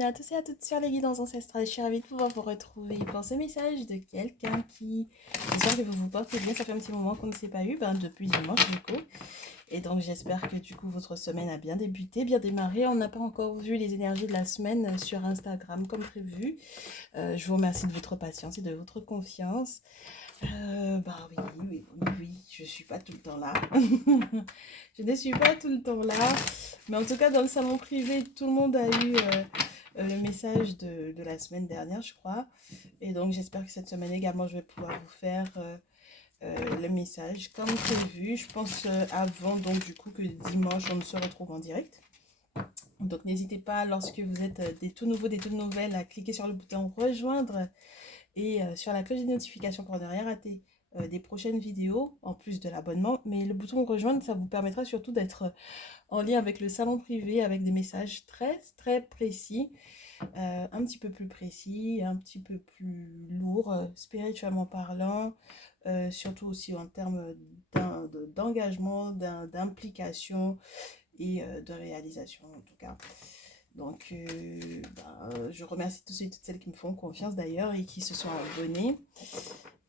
bienvenue à tous et à toutes sur les guidances ancestrales. Je suis ravie de pouvoir vous retrouver pour ce message de quelqu'un qui... J'espère que vous vous portez bien, ça fait un petit moment qu'on ne s'est pas eu, depuis dimanche du coup. Et donc j'espère que du coup votre semaine a bien débuté, bien démarré. On n'a pas encore vu les énergies de la semaine sur Instagram comme prévu. Je vous remercie de votre patience et de votre confiance. Oui, je suis pas tout le temps là. Je ne suis pas tout le temps là. Mais en tout cas, dans le salon privé, tout le monde a eu le message de la semaine dernière, je crois. Et donc, j'espère que cette semaine également, je vais pouvoir vous faire le message comme prévu. Je pense avant, donc du coup, que dimanche, on se retrouve en direct. Donc, n'hésitez pas, lorsque vous êtes des tout nouveaux, des toutes nouvelles, à cliquer sur le bouton rejoindre et sur la cloche des notifications pour ne rien rater des prochaines vidéos, en plus de l'abonnement. Mais le bouton rejoindre, ça vous permettra surtout d'être en lien avec le salon privé, avec des messages très très précis, un petit peu plus précis, un petit peu plus lourds, spirituellement parlant, surtout aussi en termes d'engagement, d'implication et de réalisation en tout cas. Donc, je remercie tous et toutes celles qui me font confiance d'ailleurs et qui se sont abonnées.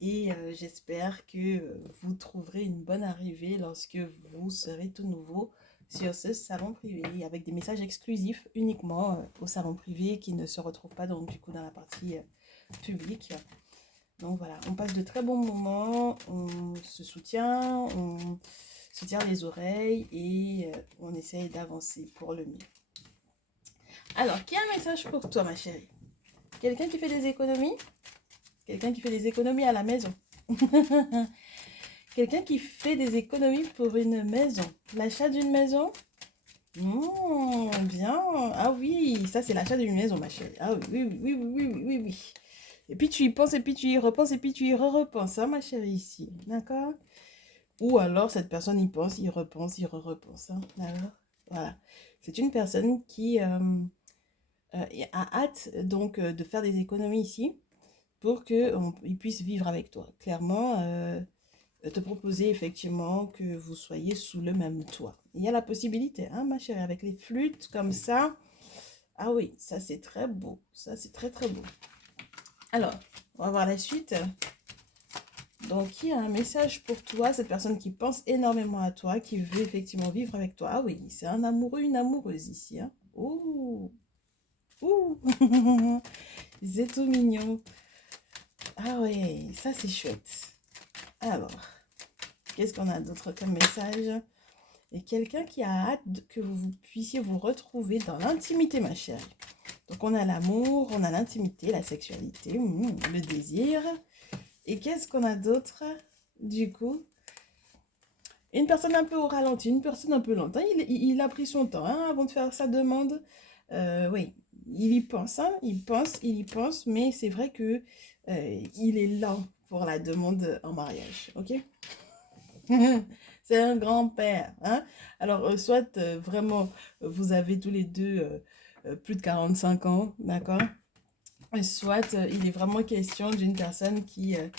Et j'espère que vous trouverez une bonne arrivée lorsque vous serez tout nouveau sur ce salon privé avec des messages exclusifs uniquement au salon privé qui ne se retrouvent pas donc du coup dans la partie publique. Donc voilà, on passe de très bons moments, on se soutient, on se tire les oreilles et on essaye d'avancer pour le mieux. Alors, qui a un message pour toi, ma chérie? Quelqu'un qui fait des économies? Quelqu'un qui fait des économies à la maison? Quelqu'un qui fait des économies pour une maison? L'achat d'une maison? Bien. Ah oui, ça c'est l'achat d'une maison, ma chérie. Ah oui, oui, oui, oui, oui, oui, oui. Et puis tu y penses, et puis tu y repenses, et puis tu y repenses, hein, ma chérie, ici. D'accord? Ou alors cette personne y pense, y repense, y repense. Hein, d'accord? Voilà. C'est une personne qui a hâte donc de faire des économies ici pour qu'il puisse vivre avec toi. Clairement, te proposer effectivement que vous soyez sous le même toit. Il y a la possibilité, hein, ma chérie, avec les flûtes comme ça. Ah oui, ça c'est très beau. Ça c'est très très beau. Alors, on va voir la suite. Donc, il y a un message pour toi, cette personne qui pense énormément à toi, qui veut effectivement vivre avec toi. Ah oui, c'est un amoureux, une amoureuse ici. Hein. Ouh, ouh, c'est tout mignon. Ah ouais, ça c'est chouette. Alors, qu'est-ce qu'on a d'autre comme message? Et quelqu'un qui a hâte que vous puissiez vous retrouver dans l'intimité, ma chérie. Donc, on a l'amour, on a l'intimité, la sexualité, le désir. Et qu'est-ce qu'on a d'autre, du coup? Une personne un peu au ralenti, une personne un peu lente. Hein. Il a pris son temps hein, avant de faire sa demande. Oui, il y pense, hein, il y pense, mais c'est vrai que il est lent pour la demande en mariage, ok? C'est un grand-père, hein? Alors, soit vraiment, vous avez tous les deux plus de 45 ans, d'accord? Soit il est vraiment question d'une personne qui est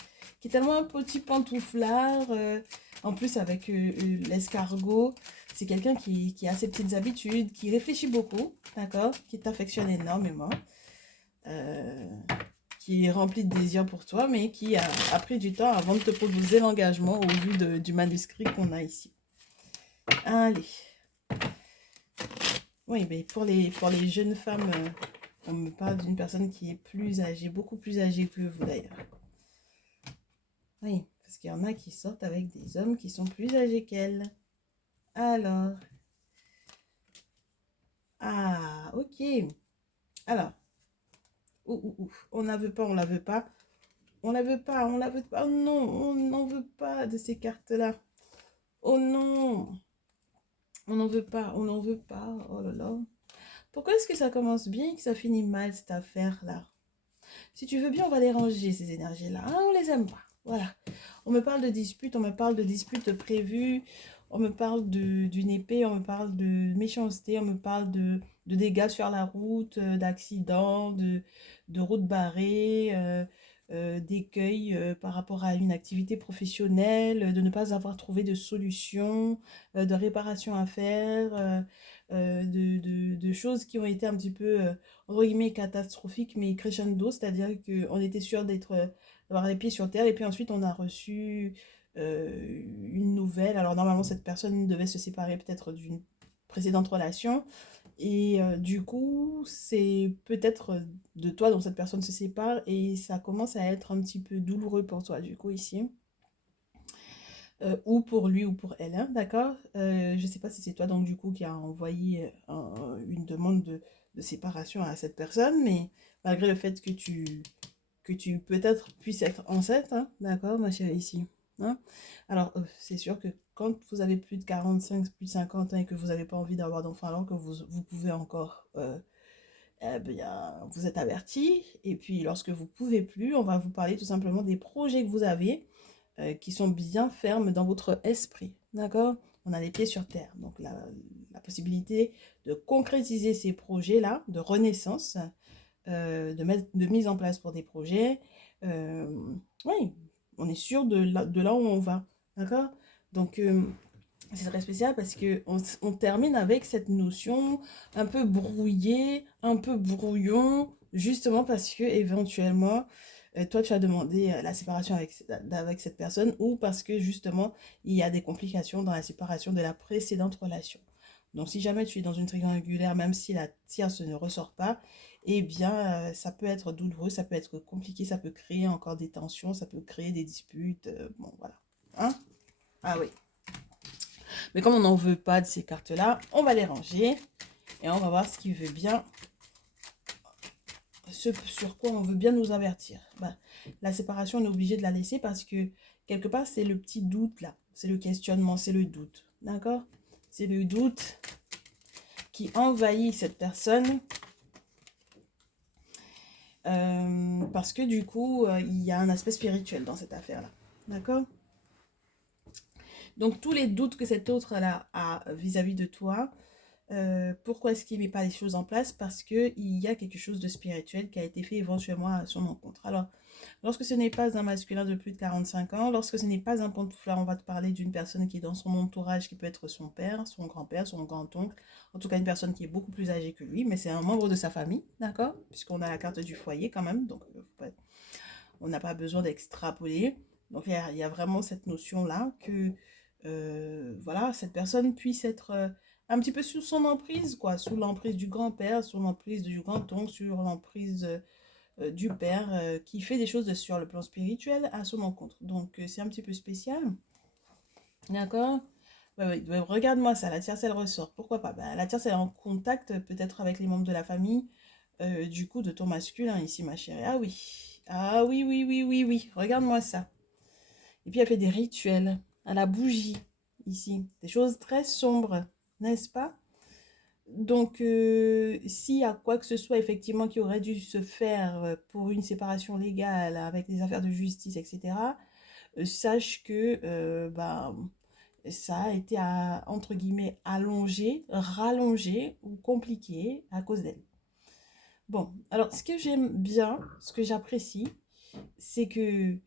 tellement un petit pantouflard, en plus avec l'escargot. C'est quelqu'un qui a ses petites habitudes, qui réfléchit beaucoup, d'accord? Qui t'affectionne énormément, euh, qui est rempli de désirs pour toi, mais qui a pris du temps avant de te proposer l'engagement au vu du manuscrit qu'on a ici. Allez. Oui, mais pour les jeunes femmes, on me parle d'une personne qui est plus âgée, beaucoup plus âgée que vous d'ailleurs. Oui, parce qu'il y en a qui sortent avec des hommes qui sont plus âgés qu'elles. Alors, ah, ok. Alors, on la veut pas, on la veut pas. On la veut pas, on la veut pas. Oh non, on n'en veut pas de ces cartes-là. Oh non, on n'en veut pas, on n'en veut pas. Oh là là. Pourquoi est-ce que ça commence bien et que ça finit mal, cette affaire-là? Si tu veux bien, on va les ranger, ces énergies-là. Ah, on les aime pas. Voilà. On me parle de disputes, on me parle de disputes prévues, on me parle d'une épée, on me parle de méchanceté, on me parle de dégâts sur la route, d'accidents, de routes barrées, d'écueils par rapport à une activité professionnelle, de ne pas avoir trouvé de solution, de réparation à faire, de choses qui ont été un petit peu, entre guillemets, catastrophiques, mais crescendo, c'est-à-dire qu'on était sûr d'avoir les pieds sur terre, et puis ensuite on a reçu une nouvelle. Alors normalement, cette personne devait se séparer peut-être d'une précédente relation, et du coup, c'est peut-être de toi dont cette personne se sépare, et ça commence à être un petit peu douloureux pour toi, du coup, ici. Ou pour lui ou pour elle, hein, d'accord? Je sais pas si c'est toi, donc, du coup, qui a envoyé une demande de séparation à cette personne, mais malgré le fait que tu peut-être puisses être enceinte, hein, d'accord, ma chérie, ici. Hein. Alors, c'est sûr que quand vous avez plus de 45, plus de 50 ans et que vous n'avez pas envie d'avoir d'enfant, alors que vous pouvez encore, eh bien, vous êtes averti. Et puis, lorsque vous pouvez plus, on va vous parler tout simplement des projets que vous avez qui sont bien fermes dans votre esprit. D'accord? On a les pieds sur terre. Donc, la possibilité de concrétiser ces projets-là, de renaissance, de mise en place pour des projets. Euh, oui, on est sûr de là où on va. D'accord? Donc, c'est très spécial parce que on termine avec cette notion un peu brouillée, un peu brouillon, justement parce que éventuellement, toi, tu as demandé la séparation avec cette personne ou parce que justement, il y a des complications dans la séparation de la précédente relation. Donc, si jamais tu es dans une triangulaire, même si la tierce ne ressort pas, eh bien, ça peut être douloureux, ça peut être compliqué, ça peut créer encore des tensions, ça peut créer des disputes. Bon, voilà. Hein? Ah oui. Mais comme on n'en veut pas de ces cartes-là, on va les ranger et on va voir ce qui veut bien, ce sur quoi on veut bien nous avertir. Ben, la séparation, on est obligé de la laisser parce que quelque part, c'est le petit doute là. C'est le questionnement, c'est le doute. D'accord? C'est le doute qui envahit cette personne parce que du coup, il y a un aspect spirituel dans cette affaire-là. D'accord? Donc, tous les doutes que cet autre-là a vis-à-vis de toi, pourquoi est-ce qu'il ne met pas les choses en place? Parce qu'il y a quelque chose de spirituel qui a été fait éventuellement à son encontre. Alors, lorsque ce n'est pas un masculin de plus de 45 ans, lorsque ce n'est pas un pantouflard, on va te parler d'une personne qui est dans son entourage, qui peut être son père, son grand-oncle, en tout cas une personne qui est beaucoup plus âgée que lui, mais c'est un membre de sa famille, d'accord? Puisqu'on a la carte du foyer quand même, donc on n'a pas besoin d'extrapoler. Donc il y a vraiment cette notion-là que voilà, cette personne puisse être un petit peu sous son emprise, quoi, sous l'emprise du grand-père, sous l'emprise du grand-oncle, sur l'emprise du père, qui fait des choses sur le plan spirituel à son encontre. Donc c'est un petit peu spécial, d'accord? Ouais, ouais, ouais, regarde-moi ça, la tierce elle ressort. Pourquoi pas? Ben, la tierce elle est en contact peut-être avec les membres de la famille, du coup de ton masculin ici, ma chérie. Ah oui, ah oui, oui, oui, oui, oui, regarde-moi ça. Et puis elle fait des rituels à la bougie, ici. Des choses très sombres, n'est-ce pas? Donc, s'il y a quoi que ce soit effectivement qui aurait dû se faire pour une séparation légale avec des affaires de justice, etc., sache que bah, ça a été, entre guillemets, allongé, rallongé ou compliqué à cause d'elle. Bon, alors ce que j'aime bien, ce que j'apprécie, c'est que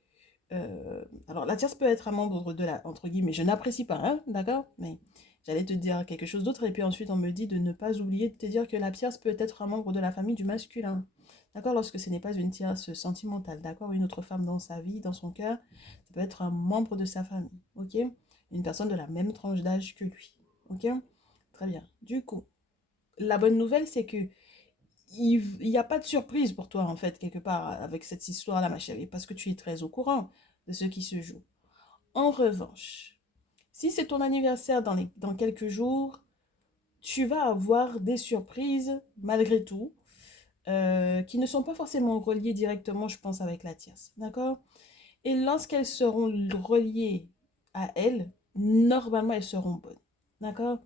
alors, la tierce peut être un membre de la, entre guillemets, je n'apprécie pas, hein, d'accord? Mais j'allais te dire quelque chose d'autre, et puis ensuite on me dit de ne pas oublier de te dire que la tierce peut être un membre de la famille du masculin, d'accord? Lorsque ce n'est pas une tierce sentimentale, d'accord? Une autre femme dans sa vie, dans son cœur, ça peut être un membre de sa famille, ok? Une personne de la même tranche d'âge que lui, ok? Très bien. Du coup, la bonne nouvelle, c'est que il n'y a pas de surprise pour toi, en fait, quelque part, avec cette histoire-là, ma chérie, parce que tu es très au courant de ce qui se joue. En revanche, si c'est ton anniversaire dans quelques jours, tu vas avoir des surprises, malgré tout, qui ne sont pas forcément reliées directement, je pense, avec la tierce. D'accord? Et lorsqu'elles seront reliées à elle, normalement, elles seront bonnes. D'accord?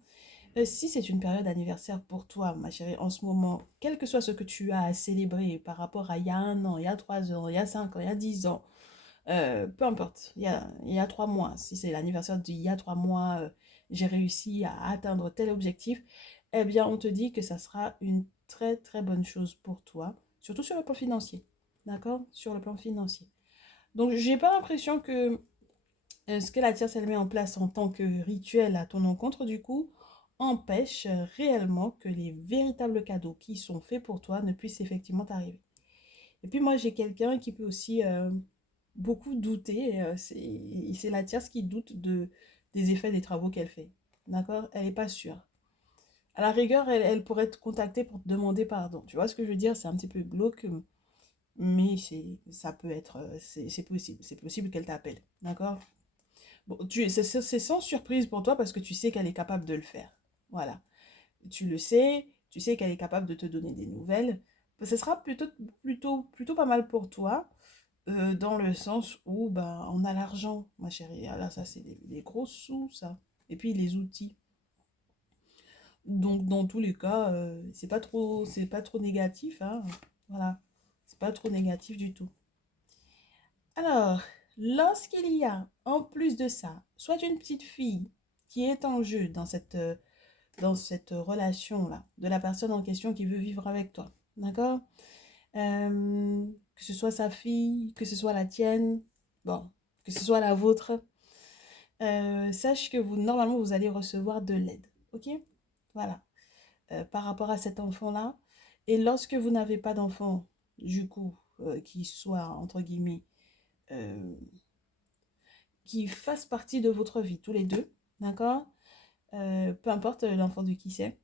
Si c'est une période anniversaire pour toi, ma chérie, en ce moment, quel que soit ce que tu as à célébrer par rapport à il y a un an, il y a 3 ans, il y a 5 ans, il y a 10 ans, peu importe, il y a 3 mois, si c'est l'anniversaire d'il y a 3 mois, j'ai réussi à atteindre tel objectif, eh bien, on te dit que ça sera une très très bonne chose pour toi, surtout sur le plan financier, d'accord? Sur le plan financier. Donc, j'ai pas l'impression que ce que la tierce elle met en place en tant que rituel à ton encontre, du coup, empêche réellement que les véritables cadeaux qui sont faits pour toi ne puissent effectivement t'arriver. Et puis moi, j'ai quelqu'un qui peut aussi beaucoup douter. C'est la tierce qui doute des effets des travaux qu'elle fait. D'accord? Elle n'est pas sûre. À la rigueur, elle pourrait te contacter pour te demander pardon. Tu vois ce que je veux dire? C'est un petit peu glauque, mais ça peut être, c'est possible. C'est possible qu'elle t'appelle. D'accord? Bon, c'est sans surprise pour toi parce que tu sais qu'elle est capable de le faire. Voilà. Tu sais qu'elle est capable de te donner des nouvelles. Ce sera plutôt pas mal pour toi, dans le sens où ben, on a l'argent, ma chérie. Ah là, ça, c'est des gros sous, ça. Et puis les outils. Donc, dans tous les cas, c'est pas trop négatif, hein. Voilà. C'est pas trop négatif du tout. Alors, lorsqu'il y a, en plus de ça, soit une petite fille qui est en jeu dans cette relation-là, de la personne en question qui veut vivre avec toi, d'accord? Que ce soit sa fille, que ce soit la tienne, bon, que ce soit la vôtre, sache que normalement, vous allez recevoir de l'aide, ok? Voilà. Par rapport à cet enfant-là. Et lorsque vous n'avez pas d'enfant, du coup, qui soit, entre guillemets, euh, qui fasse partie de votre vie, tous les deux, d'accord? Peu importe l'enfant de qui c'est,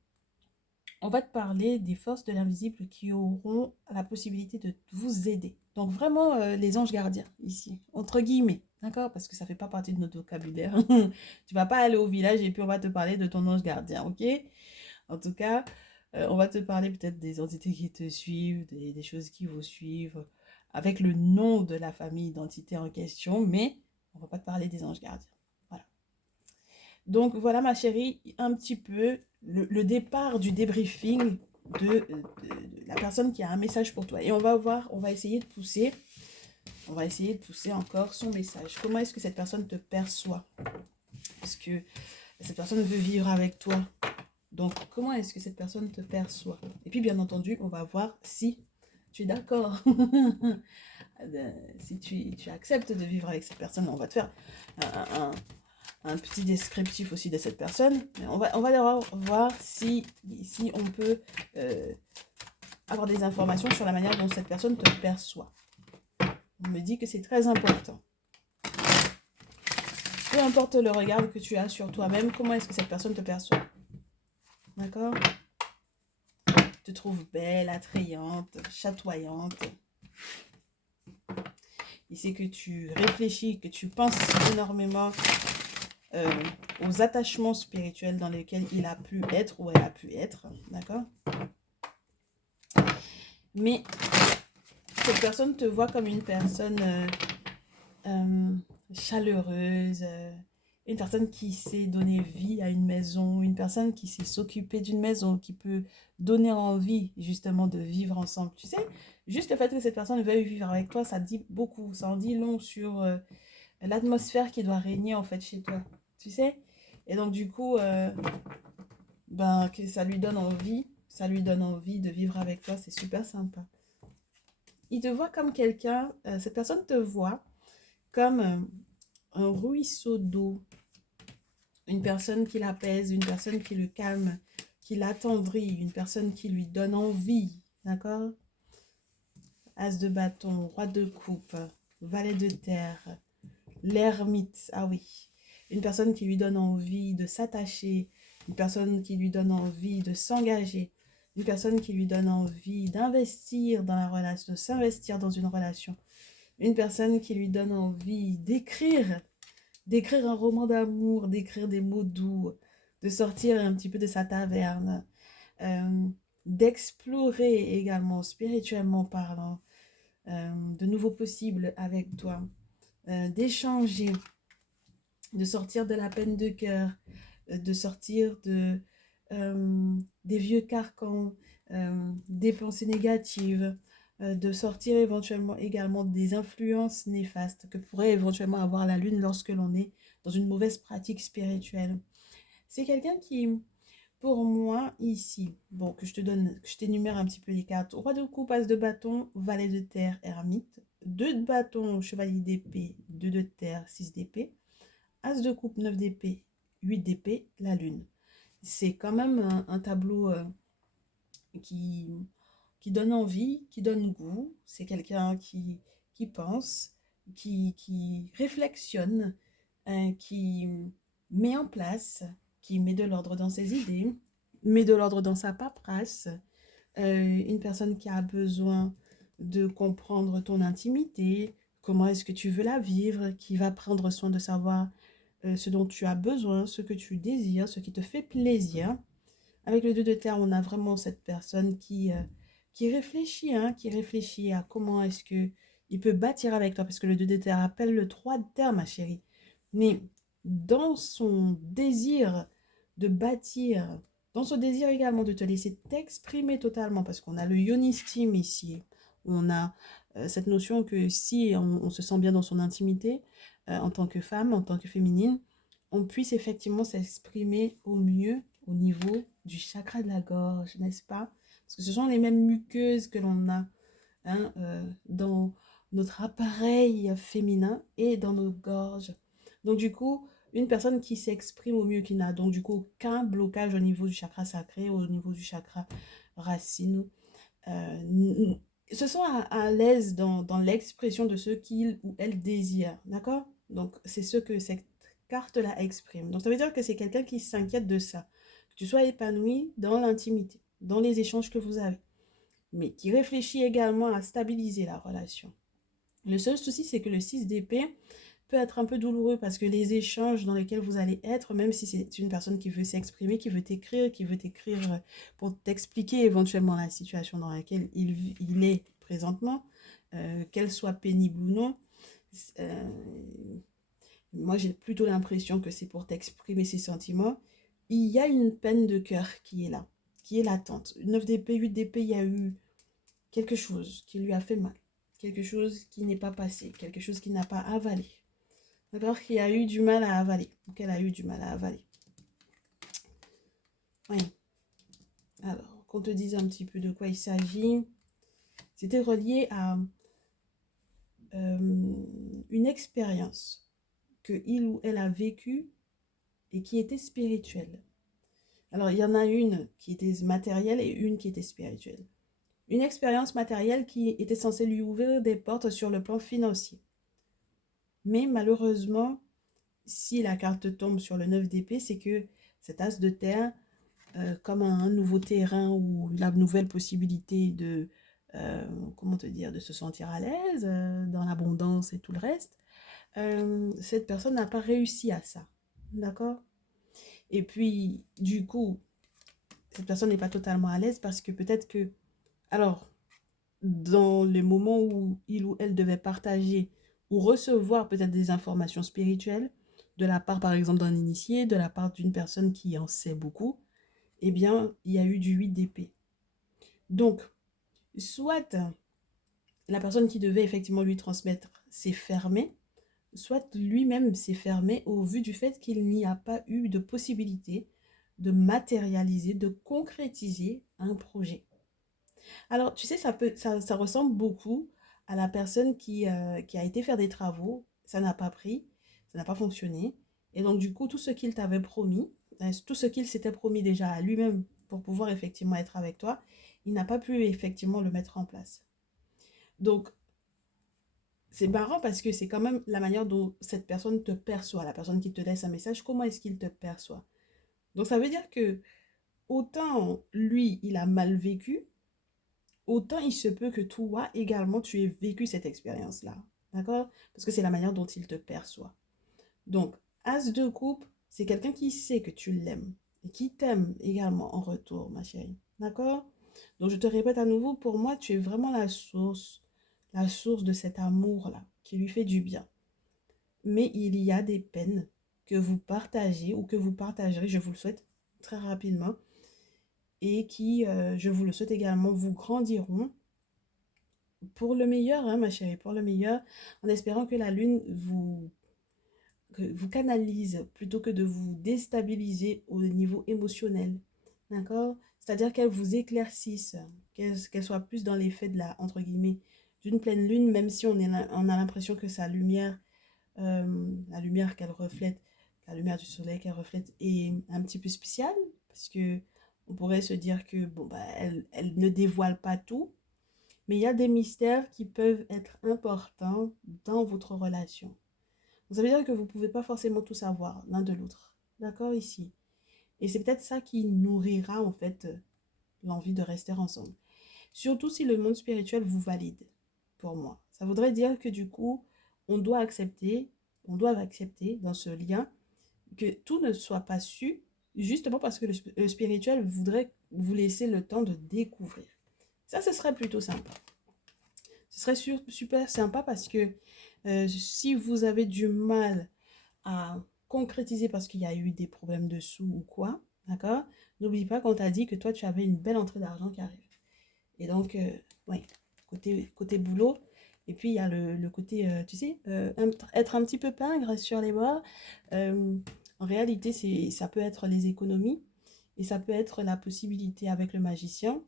on va te parler des forces de l'invisible qui auront la possibilité de vous aider. Donc vraiment, les anges gardiens, ici, entre guillemets, d'accord? Parce que ça ne fait pas partie de notre vocabulaire. Tu vas pas aller au village et puis on va te parler de ton ange gardien, ok? En tout cas, on va te parler peut-être des entités qui te suivent, des choses qui vous suivent, avec le nom de la famille d'entité en question, mais on va pas te parler des anges gardiens. Voilà. Donc voilà ma chérie, un petit peu le départ du débriefing de la personne qui a un message pour toi. Et on va voir, on va essayer de pousser encore son message. Comment est-ce que cette personne te perçoit? Parce que cette personne veut vivre avec toi. Donc, comment est-ce que cette personne te perçoit? Et puis, bien entendu, on va voir si tu es d'accord. Si tu acceptes de vivre avec cette personne, on va te faire un petit descriptif aussi de cette personne. Mais on va d'abord voir si on peut avoir des informations sur la manière dont cette personne te perçoit. On me dit que c'est très important. Peu importe le regard que tu as sur toi-même, comment est-ce que cette personne te perçoit? D'accord? Te trouve belle, attrayante, chatoyante. Il sait que tu réfléchis, que tu penses énormément aux attachements spirituels dans lesquels il a pu être ou elle a pu être. D'accord? Mais cette personne te voit comme une personne chaleureuse, une personne qui sait donner vie à une maison, une personne qui sait s'occuper d'une maison, qui peut donner envie justement de vivre ensemble. Tu sais, juste le fait que cette personne veuille vivre avec toi, ça dit beaucoup, ça en dit long sur l'atmosphère qui doit régner en fait chez toi. Tu sais? Et donc du coup, ben, que ça lui donne envie de vivre avec toi, c'est super sympa. Il te voit comme quelqu'un, cette personne te voit comme un ruisseau d'eau, une personne qui l'apaise, une personne qui le calme, qui l'attendrit, une personne qui lui donne envie, d'accord? As de bâton, roi de coupe, valet de terre, l'ermite, ah oui, une personne qui lui donne envie de s'attacher, une personne qui lui donne envie de s'engager, une personne qui lui donne envie d'investir dans la relation, de s'investir dans une relation, une personne qui lui donne envie d'écrire un roman d'amour, d'écrire des mots doux, de sortir un petit peu de sa taverne, d'explorer également, spirituellement parlant, de nouveaux possibles avec toi, d'échanger, de sortir de la peine de cœur, de sortir des vieux carcans, des pensées négatives, de sortir éventuellement également des influences néfastes que pourrait éventuellement avoir la lune lorsque l'on est dans une mauvaise pratique spirituelle. C'est quelqu'un qui, pour moi, ici, bon, que je t'énumère un petit peu les cartes. Roi de coupe, as de bâton, valet de terre, ermite. 2 de bâton, chevalier d'épée, 2 de terre, 6 d'épée. As de coupe, 9 d'épée, 8 d'épée, la lune. c'est quand même un tableau qui, qui donne envie, qui donne goût. C'est quelqu'un qui pense, qui réflexionne, qui met en place, qui met de l'ordre dans ses idées, met de l'ordre dans sa paperasse. Une personne qui a besoin de comprendre ton intimité, comment est-ce que tu veux la vivre, qui va prendre soin de savoir ce dont tu as besoin, ce que tu désires, ce qui te fait plaisir. Avec le 2 de terre, on a vraiment cette personne qui réfléchit à comment est-ce que il peut bâtir avec toi, parce que le 2 de terre appelle le 3 de terre, ma chérie. Mais dans son désir de bâtir, dans son désir également de te laisser t'exprimer totalement, parce qu'on a le ionistime ici, on a cette notion que si on se sent bien dans son intimité, en tant que femme, en tant que féminine, on puisse effectivement s'exprimer au mieux au niveau du chakra de la gorge, n'est-ce pas? Parce que ce sont les mêmes muqueuses que l'on a hein, dans notre appareil féminin et dans nos gorges. Donc du coup, une personne qui s'exprime au mieux, qui n'a donc du coup aucun blocage au niveau du chakra sacré, au niveau du chakra racine, se sent à l'aise dans l'expression de ce qu'il ou elle désire, d'accord? Donc c'est ce que cette carte-là exprime. Donc ça veut dire que c'est quelqu'un qui s'inquiète de ça, que tu sois épanoui dans l'intimité, dans les échanges que vous avez, mais qui réfléchit également à stabiliser la relation. Le seul souci, c'est que le 6 d'épée peut être un peu douloureux parce que les échanges dans lesquels vous allez être, même si c'est une personne qui veut s'exprimer, qui veut t'écrire pour t'expliquer éventuellement la situation dans laquelle il est présentement, qu'elle soit pénible ou non, euh, moi j'ai plutôt l'impression que c'est pour t'exprimer ses sentiments. Il y a une peine de cœur qui est là, qui est latente. 9 d'épée, 8 d'épée, il y a eu quelque chose qui lui a fait mal, quelque chose qui n'est pas passé, quelque chose qui n'a pas avalé. D'accord? Qui a eu du mal à avaler, ou qu'elle a eu du mal à avaler. Oui. Alors, qu'on te dise un petit peu de quoi il s'agit. C'était relié à une expérience que il ou elle a vécue et qui était spirituelle. Alors, il y en a une qui était matérielle et une qui était spirituelle. Une expérience matérielle qui était censée lui ouvrir des portes sur le plan financier. Mais malheureusement, si la carte tombe sur le 9 d'épée, c'est que cet as de terre, comme un nouveau terrain ou la nouvelle possibilité de, comment te dire, de se sentir à l'aise dans l'abondance et tout le reste, cette personne n'a pas réussi à ça. D'accord? Et puis, du coup, cette personne n'est pas totalement à l'aise parce que peut-être que, alors, dans les moments où il ou elle devait partager ou recevoir peut-être des informations spirituelles, de la part par exemple d'un initié, de la part d'une personne qui en sait beaucoup, eh bien, il y a eu du 8 d'épée. Donc, soit la personne qui devait effectivement lui transmettre s'est fermée, soit lui-même s'est fermé au vu du fait qu'il n'y a pas eu de possibilité de matérialiser, de concrétiser un projet. Alors, tu sais, ça ressemble beaucoup à la personne qui a été faire des travaux, ça n'a pas pris, ça n'a pas fonctionné. Et donc, du coup, tout ce qu'il t'avait promis, tout ce qu'il s'était promis déjà à lui-même pour pouvoir effectivement être avec toi, il n'a pas pu effectivement le mettre en place. Donc, c'est marrant parce que c'est quand même la manière dont cette personne te perçoit, la personne qui te laisse un message, comment est-ce qu'il te perçoit. Donc, ça veut dire que autant lui, il a mal vécu, autant il se peut que toi également tu aies vécu cette expérience-là. D'accord? Parce que c'est la manière dont il te perçoit. Donc, As de coupe, c'est quelqu'un qui sait que tu l'aimes et qui t'aime également en retour, ma chérie. D'accord? Donc, je te répète à nouveau, pour moi, tu es vraiment la source de cet amour-là qui lui fait du bien. Mais il y a des peines que vous partagez ou que vous partagerez, je vous le souhaite très rapidement, et qui, je vous le souhaite également, vous grandiront pour le meilleur, hein, ma chérie, pour le meilleur, en espérant que la lune vous canalise plutôt que de vous déstabiliser au niveau émotionnel. D'accord? C'est-à-dire qu'elle vous éclaircisse, qu'elle soit plus dans l'effet de la, entre guillemets, d'une pleine lune, même si on a l'impression que sa lumière, la lumière qu'elle reflète, la lumière du soleil qu'elle reflète est un petit peu spéciale, parce que on pourrait se dire que, bon, bah, elle ne dévoile pas tout, mais il y a des mystères qui peuvent être importants dans votre relation. Donc, ça veut dire que vous ne pouvez pas forcément tout savoir l'un de l'autre. D'accord, ici. Et c'est peut-être ça qui nourrira, en fait, l'envie de rester ensemble. Surtout si le monde spirituel vous valide, pour moi. Ça voudrait dire que du coup, on doit accepter, on doit accepter dans ce lien que tout ne soit pas su, justement parce que le spirituel voudrait vous laisser le temps de découvrir. Ça, ce serait plutôt sympa. Ce serait super sympa parce que si vous avez du mal à concrétiser parce qu'il y a eu des problèmes de sous ou quoi, d'accord? N'oublie pas qu'on t'a dit que toi, tu avais une belle entrée d'argent qui arrive. Et donc, oui, côté boulot. Et puis, il y a le côté, tu sais, être un petit peu pingre sur les bords. Euh, En réalité, ça peut être les économies et ça peut être la possibilité avec le magicien,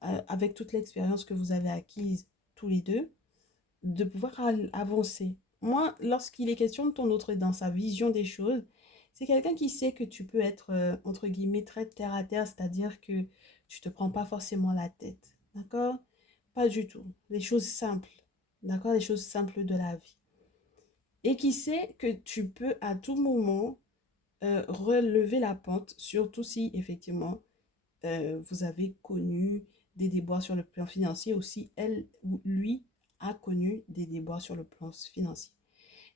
avec toute l'expérience que vous avez acquise tous les deux, de pouvoir avancer. Moi, lorsqu'il est question de ton autre dans sa vision des choses, c'est quelqu'un qui sait que tu peux être, entre guillemets, très terre à terre, c'est-à-dire que tu te prends pas forcément la tête. D'accord? Pas du tout. Les choses simples. D'accord? Les choses simples de la vie. Et qui sait que tu peux à tout moment relever la pente, surtout si effectivement vous avez connu des déboires sur le plan financier, aussi elle ou lui a connu des déboires sur le plan financier.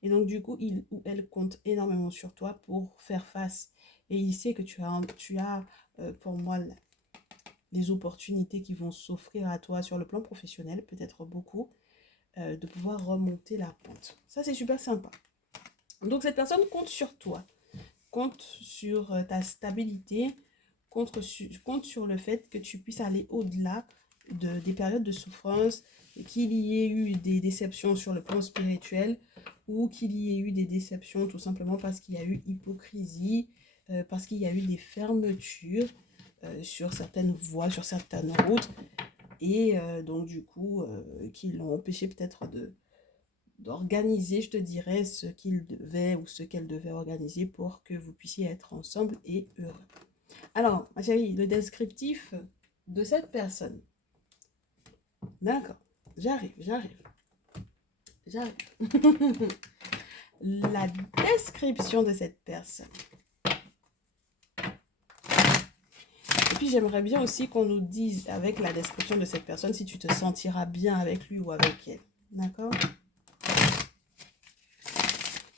Et donc du coup, il ou elle compte énormément sur toi pour faire face. Et il sait que tu as pour moi, les opportunités qui vont s'offrir à toi sur le plan professionnel, peut-être beaucoup, de pouvoir remonter la pente. Ça, c'est super sympa. Donc cette personne compte sur toi, compte sur ta stabilité, compte sur le fait que tu puisses aller au-delà des périodes de souffrance, qu'il y ait eu des déceptions sur le plan spirituel ou qu'il y ait eu des déceptions tout simplement parce qu'il y a eu hypocrisie, parce qu'il y a eu des fermetures sur certaines voies, sur certaines routes et donc du coup qui l'ont empêché peut-être d'organiser, je te dirais, ce qu'il devait ou ce qu'elle devait organiser pour que vous puissiez être ensemble et heureux. Alors, ma chérie, le descriptif de cette personne. D'accord, j'arrive. La description de cette personne. Et puis, j'aimerais bien aussi qu'on nous dise, avec la description de cette personne, si tu te sentiras bien avec lui ou avec elle. D'accord?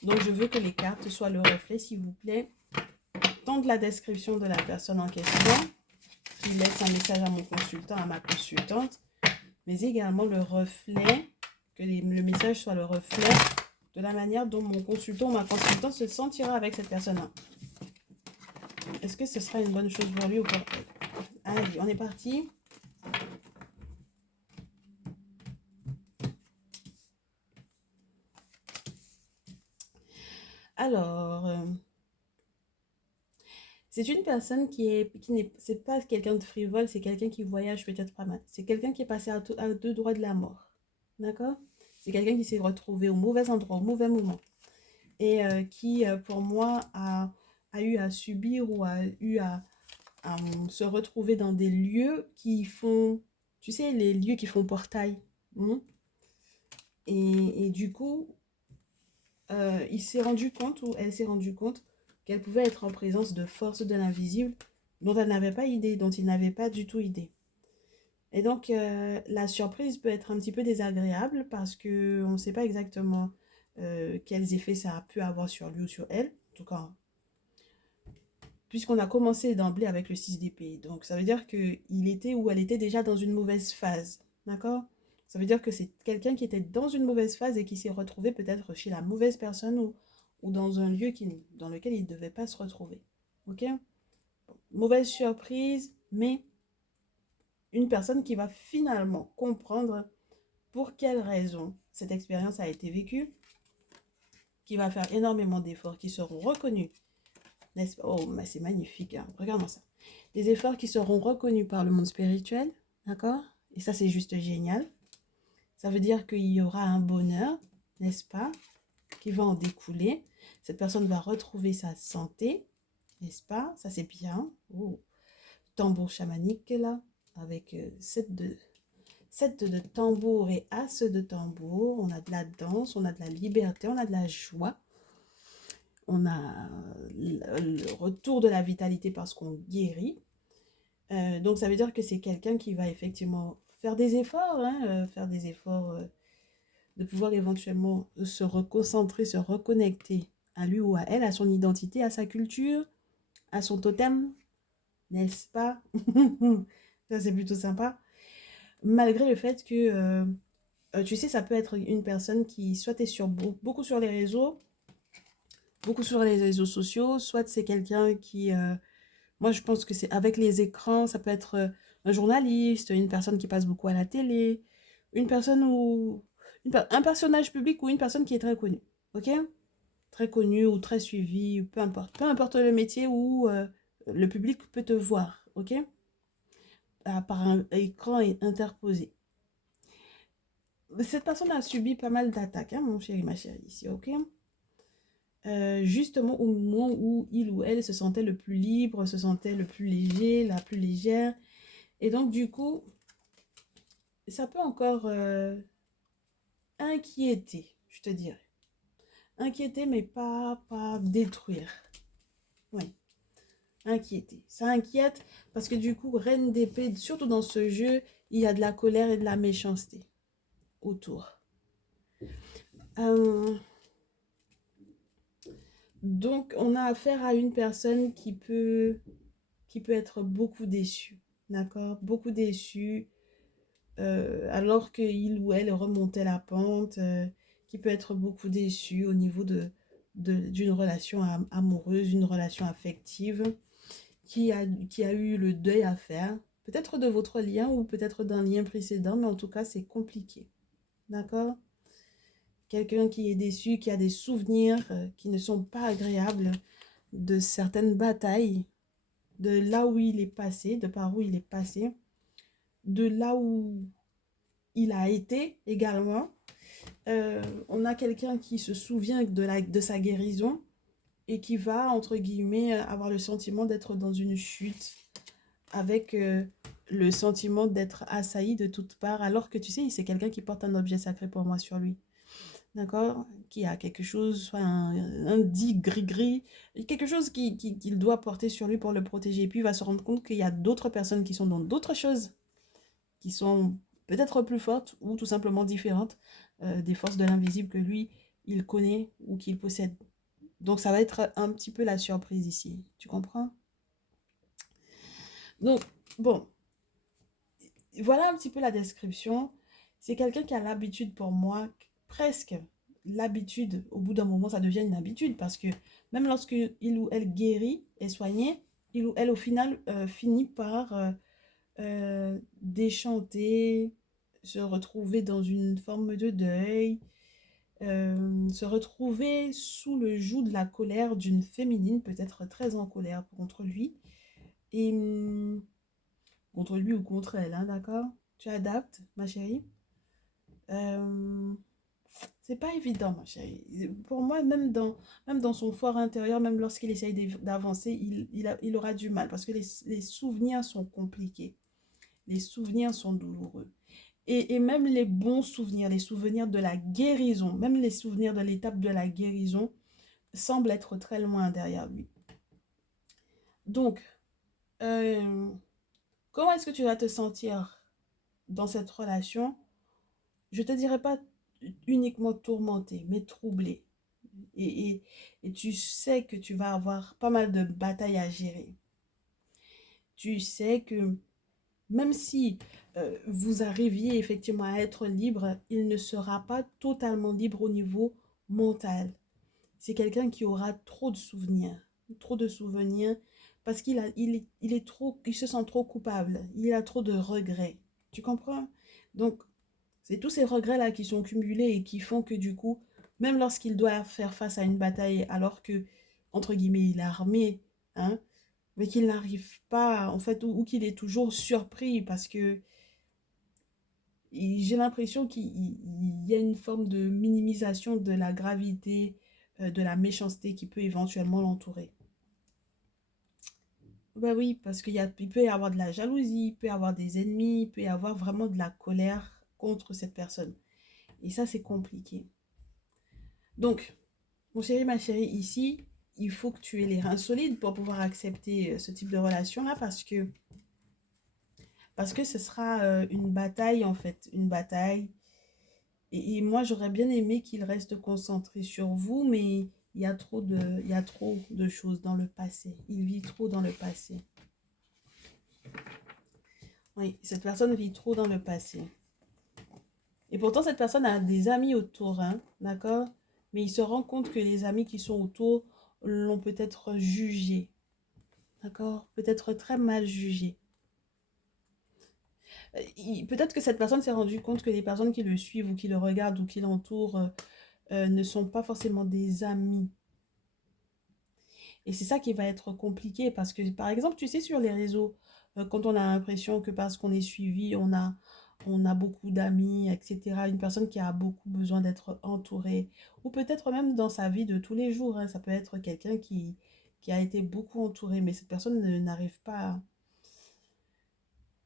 Donc, je veux que les cartes soient le reflet, s'il vous plaît, tant de la description de la personne en question, qui laisse un message à mon consultant, à ma consultante, mais également le reflet, que le message soit le reflet de la manière dont mon consultant ou ma consultante se sentira avec cette personne-là. Est-ce que ce sera une bonne chose pour lui ou pour elle? Allez, on est parti. Alors, c'est une personne c'est pas quelqu'un de frivole, c'est quelqu'un qui voyage peut-être pas mal. C'est quelqu'un qui est passé à deux doigts de la mort. D'accord? C'est quelqu'un qui s'est retrouvé au mauvais endroit, au mauvais moment. Et qui, pour moi, a eu à subir ou a eu à se retrouver dans des lieux qui font, tu sais, les lieux qui font portail. Hein. Et du coup, il s'est rendu compte, ou elle s'est rendu compte, qu'elle pouvait être en présence de forces de l'invisible dont elle n'avait pas idée, dont il n'avait pas du tout idée. Et donc, la surprise peut être un petit peu désagréable parce qu'on ne sait pas exactement quels effets ça a pu avoir sur lui ou sur elle. En tout cas, puisqu'on a commencé d'emblée avec le 6 d'épée. Donc, ça veut dire qu'il était ou elle était déjà dans une mauvaise phase. D'accord? Ça veut dire que c'est quelqu'un qui était dans une mauvaise phase et qui s'est retrouvé peut-être chez la mauvaise personne ou dans un lieu dans lequel il ne devait pas se retrouver. Ok? Mauvaise surprise, mais une personne qui va finalement comprendre pour quelles raisons cette expérience a été vécue, qui va faire énormément d'efforts qui seront reconnus. Oh, mais c'est magnifique, hein. Regarde-moi ça. Des efforts qui seront reconnus par le monde spirituel, d'accord? Et ça, c'est juste génial. Ça veut dire qu'il y aura un bonheur, n'est-ce pas, qui va en découler. Cette personne va retrouver sa santé, n'est-ce pas? Ça, c'est bien. Oh. Tambour chamanique, là, avec 7 de tambour et as de tambour. On a de la danse, on a de la liberté, on a de la joie. On a le retour de la vitalité parce qu'on guérit. Donc, ça veut dire que c'est quelqu'un qui va effectivement faire des efforts, hein, faire des efforts de pouvoir éventuellement se reconcentrer, se reconnecter à lui ou à elle, à son identité, à sa culture, à son totem, n'est-ce pas? Ça, c'est plutôt sympa. Malgré le fait que, tu sais, ça peut être une personne qui soit est sur beaucoup sur les réseaux, beaucoup sur les réseaux sociaux, soit c'est quelqu'un qui, moi je pense que c'est avec les écrans, ça peut être un journaliste, une personne qui passe beaucoup à la télé, une personne ou un personnage public ou une personne qui est très connue, ok? Très connue ou très suivie, peu importe le métier où le public peut te voir, ok? Par un écran interposé. Cette personne a subi pas mal d'attaques, hein, mon chéri, ma chérie, ici, ok? Justement au moment où il ou elle se sentait le plus libre, se sentait le plus léger, la plus légère. Et donc, du coup, ça peut encore inquiéter, je te dirais. Inquiéter, mais pas détruire. Oui, inquiéter. Ça inquiète parce que du coup, reine d'épée, surtout dans ce jeu, il y a de la colère et de la méchanceté autour. Euh, donc, on a affaire à une personne qui peut être beaucoup déçue. D'accord? Beaucoup déçue, alors qu'il ou elle remontait la pente, qui peut être beaucoup déçu au niveau d'une relation amoureuse, d'une relation affective, qui a eu le deuil à faire, peut-être de votre lien ou peut-être d'un lien précédent, mais en tout cas, c'est compliqué. D'accord? Quelqu'un qui est déçu, qui a des souvenirs qui ne sont pas agréables de certaines batailles, de là où il est passé, de par où il est passé, de là où il a été également. On a quelqu'un qui se souvient de sa guérison et qui va, entre guillemets, avoir le sentiment d'être dans une chute avec le sentiment d'être assailli de toutes parts, alors que tu sais, c'est quelqu'un qui porte un objet sacré pour moi sur lui. D'accord? Qui a quelque chose, soit un dit gris-gris, quelque chose qu'il doit porter sur lui pour le protéger. Et puis il va se rendre compte qu'il y a d'autres personnes qui sont dans d'autres choses, qui sont peut-être plus fortes ou tout simplement différentes des forces de l'invisible que lui, il connaît ou qu'il possède. Donc ça va être un petit peu la surprise ici. Tu comprends? Donc, bon, voilà un petit peu la description. C'est quelqu'un qui a l'habitude pour moi, presque l'habitude, au bout d'un moment, ça devient une habitude parce que même lorsque il ou elle guérit, est soigné, il ou elle au final finit par déchanter, se retrouver dans une forme de deuil, se retrouver sous le joug de la colère d'une féminine, peut-être très en colère contre lui, et contre lui ou contre elle, hein, d'accord? Tu adaptes, ma chérie. Euh, c'est pas évident, ma chérie. Pour moi, même dans son fort intérieur, même lorsqu'il essaye d'avancer, il aura du mal parce que les souvenirs sont compliqués. Les souvenirs sont douloureux. Et même les bons souvenirs, les souvenirs de la guérison, même les souvenirs de l'étape de la guérison, semblent être très loin derrière lui. Donc, euh, comment est-ce que tu vas te sentir dans cette relation? Je te dirais pas uniquement tourmenté, mais troublé. Et, et, et tu sais que tu vas avoir pas mal de batailles à gérer. Tu sais que même si vous arriviez effectivement à être libre, il ne sera pas totalement libre au niveau mental. C'est quelqu'un qui aura trop de souvenirs, parce il se sent trop coupable, il a trop de regrets. Tu comprends? Donc, c'est tous ces regrets-là qui sont cumulés et qui font que du coup, même lorsqu'il doit faire face à une bataille, alors que, entre guillemets, il est armé, hein, mais qu'il n'arrive pas, en fait, ou qu'il est toujours surpris parce que j'ai l'impression qu'il y a une forme de minimisation de la gravité, de la méchanceté qui peut éventuellement l'entourer. Bah oui, parce il peut y avoir de la jalousie, il peut y avoir des ennemis, il peut y avoir vraiment de la colère contre cette personne. Et ça, c'est compliqué. Donc, mon chéri, ma chérie, ici, il faut que tu aies les reins solides pour pouvoir accepter ce type de relation-là parce que ce sera une bataille, en fait, une bataille. Et moi, j'aurais bien aimé qu'il reste concentré sur vous, mais il y a trop de choses dans le passé. Il vit trop dans le passé. Oui, cette personne vit trop dans le passé. Et pourtant, cette personne a des amis autour, hein, d'accord? Mais il se rend compte que les amis qui sont autour l'ont peut-être jugé, d'accord? Peut-être très mal jugé. Peut-être que cette personne s'est rendu compte que les personnes qui le suivent ou qui le regardent ou qui l'entourent ne sont pas forcément des amis. Et c'est ça qui va être compliqué parce que, par exemple, tu sais, sur les réseaux, quand on a l'impression que parce qu'on est suivi, on a beaucoup d'amis, etc. Une personne qui a beaucoup besoin d'être entourée, ou peut-être même dans sa vie de tous les jours, hein, ça peut être quelqu'un qui a été beaucoup entouré, mais cette personne n'arrive pas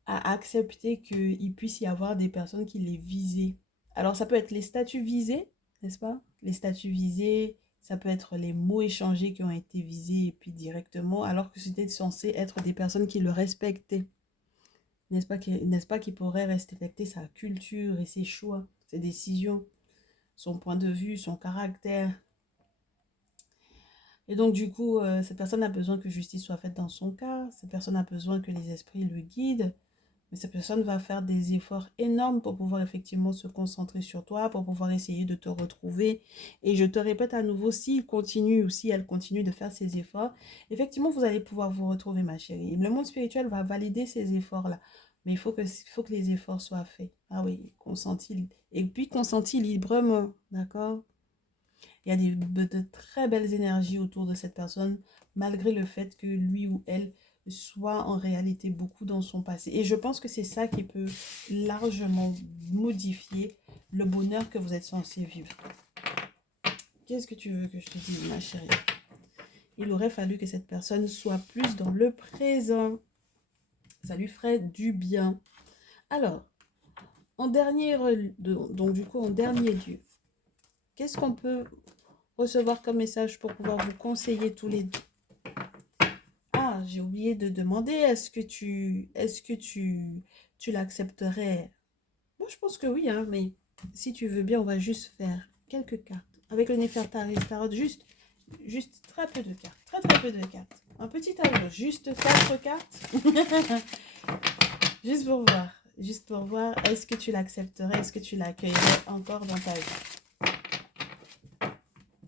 à accepter qu'il puisse y avoir des personnes qui les visent. Alors, ça peut être les statuts visés, n'est-ce pas? Les statuts visés, ça peut être les mots échangés qui ont été visés et puis directement, alors que c'était censé être des personnes qui le respectaient. N'est-ce pas, qui pourraient respecter sa culture et ses choix, ses décisions, son point de vue, son caractère. Et donc, du coup, cette personne a besoin que justice soit faite dans son cas. Cette personne a besoin que les esprits le guident. Mais cette personne va faire des efforts énormes pour pouvoir effectivement se concentrer sur toi, pour pouvoir essayer de te retrouver. Et je te répète à nouveau, s'il continue ou si elle continue de faire ces efforts, effectivement, vous allez pouvoir vous retrouver, ma chérie. Le monde spirituel va valider ces efforts-là. Mais faut que les efforts soient faits. Ah oui, consenti. Et puis consenti librement, d'accord? Il y a de très belles énergies autour de cette personne, malgré le fait que lui ou elle soit en réalité beaucoup dans son passé. Et je pense que c'est ça qui peut largement modifier le bonheur que vous êtes censé vivre. Qu'est-ce que tu veux que je te dise, ma chérie? Il aurait fallu que cette personne soit plus dans le présent. Ça lui ferait du bien. Alors, donc du coup, en dernier lieu, qu'est-ce qu'on peut recevoir comme message pour pouvoir vous conseiller tous les deux? Ah, j'ai oublié de demander, tu l'accepterais? Moi, je pense que oui, hein, mais si tu veux bien, on va juste faire quelques cartes. Avec le Néfertari Tarot, juste très peu de cartes. Très, très peu de cartes. Un petit tableau, juste 4 cartes. Juste pour voir. Juste pour voir, est-ce que tu l'accepterais? Est-ce que tu l'accueillerais encore dans ta vie?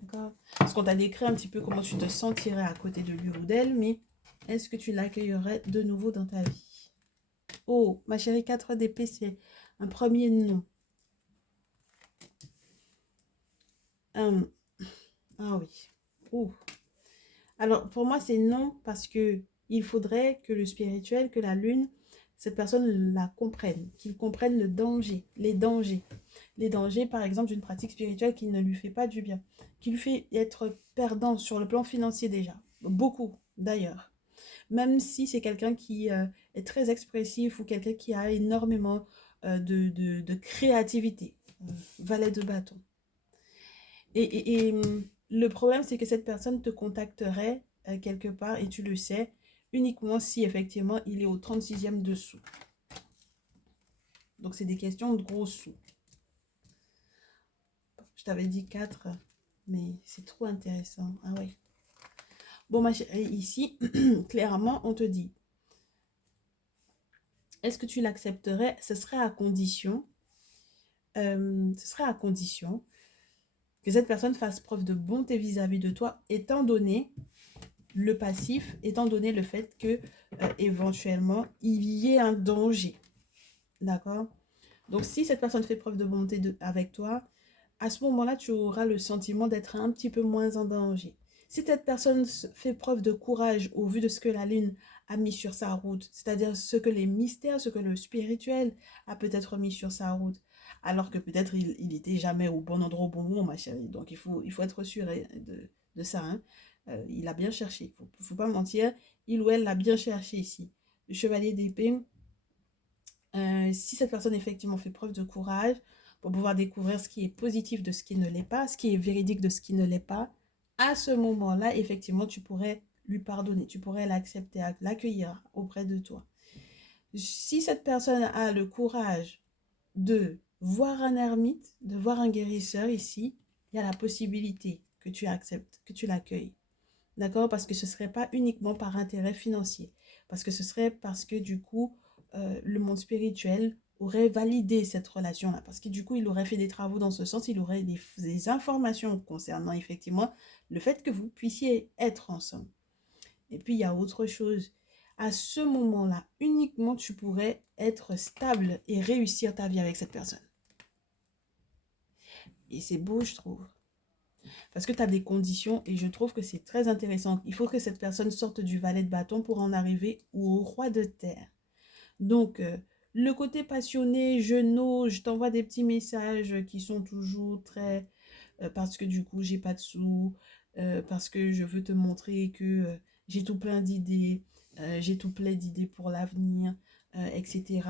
D'accord? Parce qu'on t'a décrit un petit peu comment tu te sentirais à côté de lui ou d'elle, mais est-ce que tu l'accueillerais de nouveau dans ta vie? Oh, ma chérie, 4 d'épée, c'est un premier non. Ah oui. Oh. Alors, pour moi, c'est non parce que il faudrait que le spirituel, que la lune, cette personne la comprenne, qu'il comprenne le danger, les dangers. Les dangers, par exemple, d'une pratique spirituelle qui ne lui fait pas du bien, qui lui fait être perdant sur le plan financier déjà. Beaucoup, d'ailleurs. Même si c'est quelqu'un qui est très expressif ou quelqu'un qui a énormément de créativité. Valet de bâton. Le problème, c'est que cette personne te contacterait quelque part, et tu le sais, uniquement si effectivement il est au 36e dessous. Donc, c'est des questions de gros sous. Je t'avais dit 4, mais c'est trop intéressant. Ah ouais. Bon, ma chérie, ici, clairement, on te dit, est-ce que tu l'accepterais? Ce serait à condition, que cette personne fasse preuve de bonté vis-à-vis de toi, étant donné le passif, étant donné le fait que éventuellement il y ait un danger. D'accord? Donc si cette personne fait preuve de bonté avec toi, à ce moment-là, tu auras le sentiment d'être un petit peu moins en danger. Si cette personne fait preuve de courage au vu de ce que la lune a mis sur sa route, c'est-à-dire ce que les mystères, ce que le spirituel a peut-être mis sur sa route, alors que peut-être il n'était jamais au bon endroit au bon moment, ma chérie. Donc il faut être sûr de ça. Hein. il a bien cherché. Faut pas mentir, il ou elle l'a bien cherché ici. Le chevalier d'épée, si cette personne effectivement fait preuve de courage pour pouvoir découvrir ce qui est positif de ce qui ne l'est pas, ce qui est véridique de ce qui ne l'est pas, à ce moment-là, effectivement, tu pourrais lui pardonner, tu pourrais l'accepter, l'accueillir auprès de toi. Si cette personne a le courage de voir un ermite, de voir un guérisseur ici, il y a la possibilité que tu acceptes, que tu l'accueilles. D'accord? Parce que ce ne serait pas uniquement par intérêt financier. Parce que ce serait parce que du coup, le monde spirituel aurait validé cette relation-là. Parce que du coup, il aurait fait des travaux dans ce sens, il aurait des informations concernant effectivement le fait que vous puissiez être ensemble. Et puis, il y a autre chose. À ce moment-là, uniquement, tu pourrais être stable et réussir ta vie avec cette personne. Et c'est beau, je trouve. Parce que tu as des conditions et je trouve que c'est très intéressant. Il faut que cette personne sorte du valet de bâton pour en arriver au roi de terre. Donc, le côté passionné, je t'envoie des petits messages qui sont toujours très... parce que du coup, j'ai pas de sous, parce que je veux te montrer que j'ai tout plein d'idées, j'ai tout plein d'idées pour l'avenir, etc.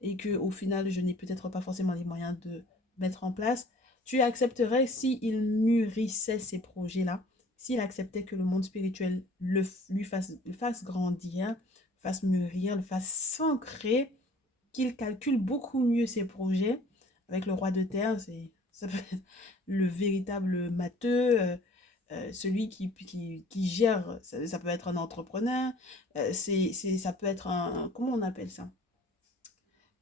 Et que au final, je n'ai peut-être pas forcément les moyens de mettre en place. Tu accepterais s'il mûrissait ces projets-là, s'il acceptait que le monde spirituel lui fasse grandir, fasse mûrir, le fasse s'ancrer, qu'il calcule beaucoup mieux ses projets. Avec le roi de terre, ça peut être le véritable matheux, celui qui gère, ça peut être un entrepreneur, ça peut être un, comment on appelle ça?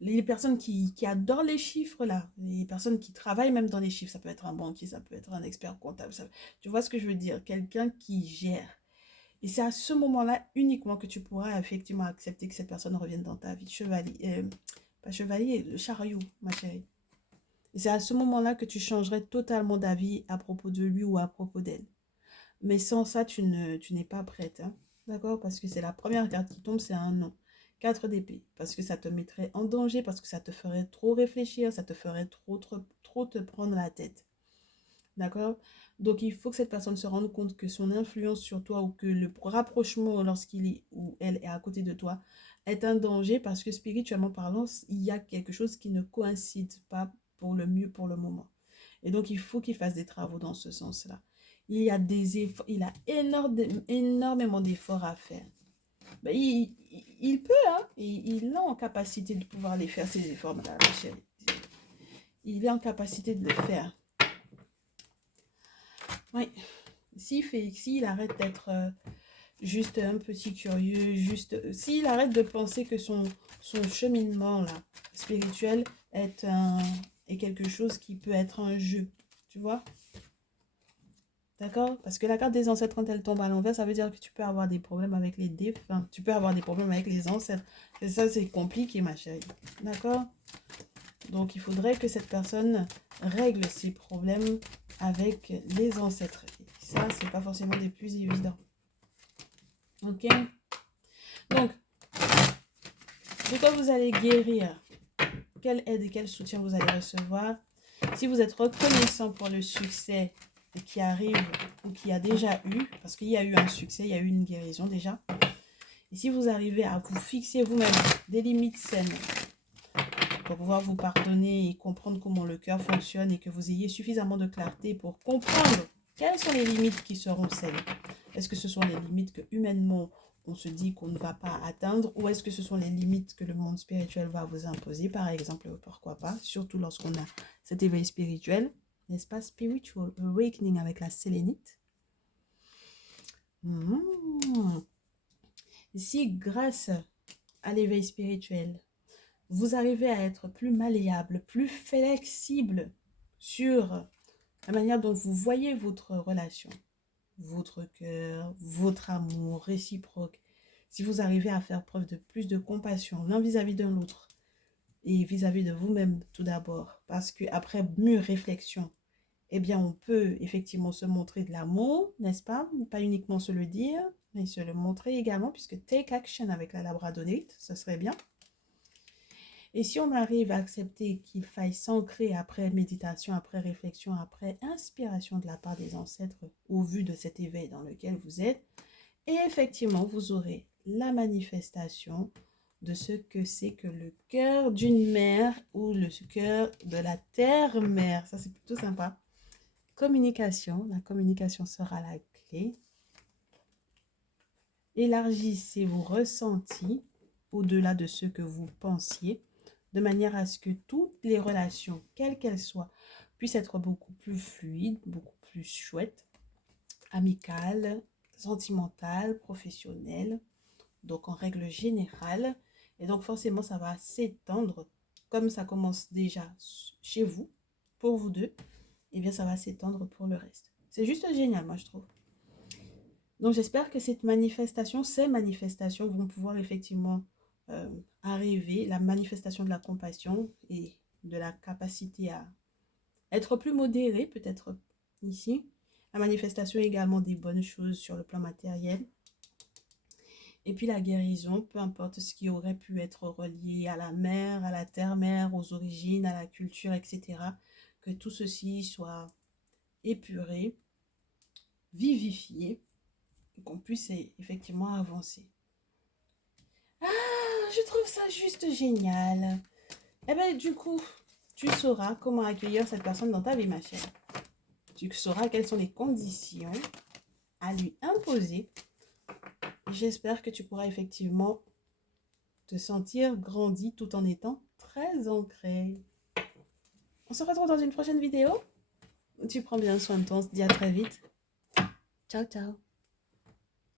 Les personnes qui adorent les chiffres, là, les personnes qui travaillent même dans les chiffres, ça peut être un banquier, ça peut être un expert comptable, tu vois ce que je veux dire? Quelqu'un qui gère. Et c'est à ce moment-là uniquement que tu pourras effectivement accepter que cette personne revienne dans ta vie. Chevalier, pas chevalier, le chariot, ma chérie. Et c'est à ce moment-là que tu changerais totalement d'avis à propos de lui ou à propos d'elle. Mais sans ça, tu n'es pas prête. Hein? D'accord? Parce que c'est la première carte qui tombe, c'est un non. 4 d'épée. Parce que ça te mettrait en danger, parce que ça te ferait trop réfléchir, ça te ferait trop te prendre la tête. D'accord? Donc, il faut que cette personne se rende compte que son influence sur toi ou que le rapprochement lorsqu'il est ou elle est à côté de toi est un danger parce que spirituellement parlant, il y a quelque chose qui ne coïncide pas pour le mieux pour le moment. Et donc, il faut qu'il fasse des travaux dans ce sens-là. Il y a des efforts, il a énormément d'efforts à faire. Ben, il peut, hein? Il est en capacité de pouvoir les faire, ces efforts, madame la chérie. Il est en capacité de le faire. Oui. S'il arrête d'être juste un petit curieux, s'il arrête de penser que son cheminement là, spirituel est quelque chose qui peut être un jeu, tu vois? D'accord? Parce que la carte des ancêtres, quand elle tombe à l'envers, ça veut dire que tu peux avoir des problèmes avec les défunts. Tu peux avoir des problèmes avec les ancêtres. Et ça, c'est compliqué, ma chérie. D'accord? Donc, il faudrait que cette personne règle ses problèmes avec les ancêtres. Et ça, c'est pas forcément des plus évidents. Ok? Donc, de quoi vous allez guérir? Quelle aide et quel soutien vous allez recevoir? Si vous êtes reconnaissant pour le succès qui arrive ou qui a déjà eu, parce qu'il y a eu un succès, il y a eu une guérison déjà. Et si vous arrivez à vous fixer vous-même des limites saines pour pouvoir vous pardonner et comprendre comment le cœur fonctionne et que vous ayez suffisamment de clarté pour comprendre quelles sont les limites qui seront celles. Est-ce que ce sont les limites que humainement on se dit qu'on ne va pas atteindre ou est-ce que ce sont les limites que le monde spirituel va vous imposer, par exemple, pourquoi pas, surtout lorsqu'on a cet éveil spirituel, n'est-ce pas, spiritual awakening avec la sélénite. Si grâce à l'éveil spirituel, vous arrivez à être plus malléable, plus flexible sur la manière dont vous voyez votre relation, votre cœur, votre amour réciproque, si vous arrivez à faire preuve de plus de compassion l'un vis-à-vis de l'autre et vis-à-vis de vous-même tout d'abord, parce qu'après mûre réflexion, eh bien on peut effectivement se montrer de l'amour, n'est-ce pas? Pas uniquement se le dire, mais se le montrer également, puisque take action avec la labradorite, ce serait bien. Et si on arrive à accepter qu'il faille s'ancrer après méditation, après réflexion, après inspiration de la part des ancêtres, au vu de cet éveil dans lequel vous êtes, et effectivement, vous aurez la manifestation de ce que c'est que le cœur d'une mère ou le cœur de la terre-mère. Ça, c'est plutôt sympa. Communication, la communication sera la clé. Élargissez vos ressentis au-delà de ce que vous pensiez, de manière à ce que toutes les relations, quelles qu'elles soient, puissent être beaucoup plus fluides, beaucoup plus chouettes, amicales, sentimentales, professionnelles, donc en règle générale. Et donc forcément, ça va s'étendre, comme ça commence déjà chez vous, pour vous deux, et bien ça va s'étendre pour le reste. C'est juste génial, moi je trouve. Donc j'espère que ces manifestations vont pouvoir effectivement arriver, la manifestation de la compassion et de la capacité à être plus modéré, peut-être ici. La manifestation également des bonnes choses sur le plan matériel. Et puis la guérison, peu importe ce qui aurait pu être relié à la mère, à la terre-mère, aux origines, à la culture, etc. Que tout ceci soit épuré, vivifié, qu'on puisse effectivement avancer. Ah, je trouve ça juste génial. Eh bien, du coup, tu sauras comment accueillir cette personne dans ta vie, ma chère. Tu sauras quelles sont les conditions à lui imposer. J'espère que tu pourras effectivement te sentir grandi tout en étant très ancré. On se retrouve dans une prochaine vidéo. Tu prends bien soin de toi. On se dit à très vite. Ciao, ciao.